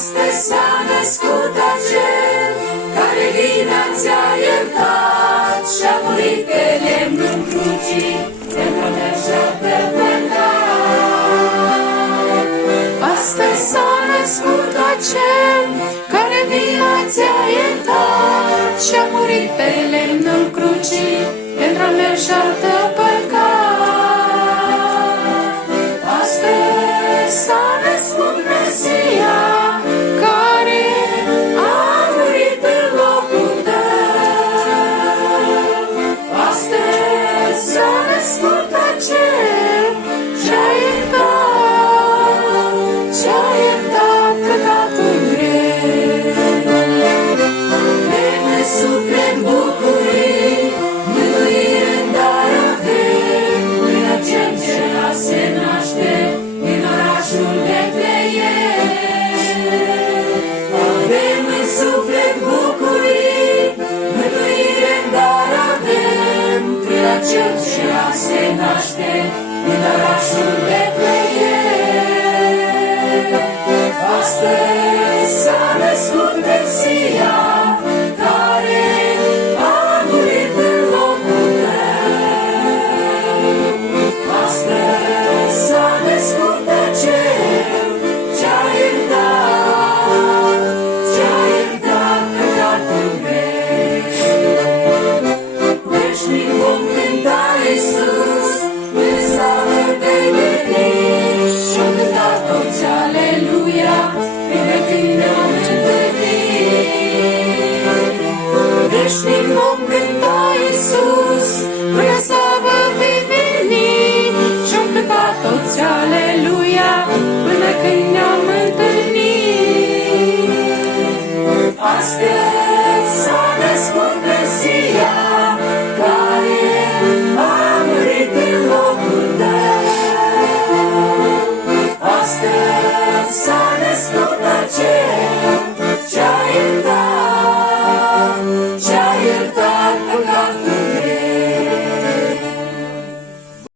Astăzi s-a născut acel care vina ți-a iertat și-a murit pe lemnul crucii pentru a mergea pe păcat. Astăzi s-a născut acel care vina ți-a iertat și-a murit pe lemnul crucii pentru a mergea pe păcat. Astăzi s-a născut Mesia, care a murit în locul tău. Astăzi s-a născut acel ce-a iertat păcatul greu. Vreme suflet bucurii, mântuire în dar avem, prin acel ce se naște din orașul Betleem. Avem în suflet bucurii, mântuire în dar avem, prin acel ce se naște din orașul Betleem. Astăzi s-a născut Mesia, care a murit în locul tău. Astăzi s-a născut acel ce-a iertat păcatul greu. Veșnic vom cânta Iisus, în slavă vei veni, și-o cânta toți aleluia, prin de când ne-am întâlnit. Veșnic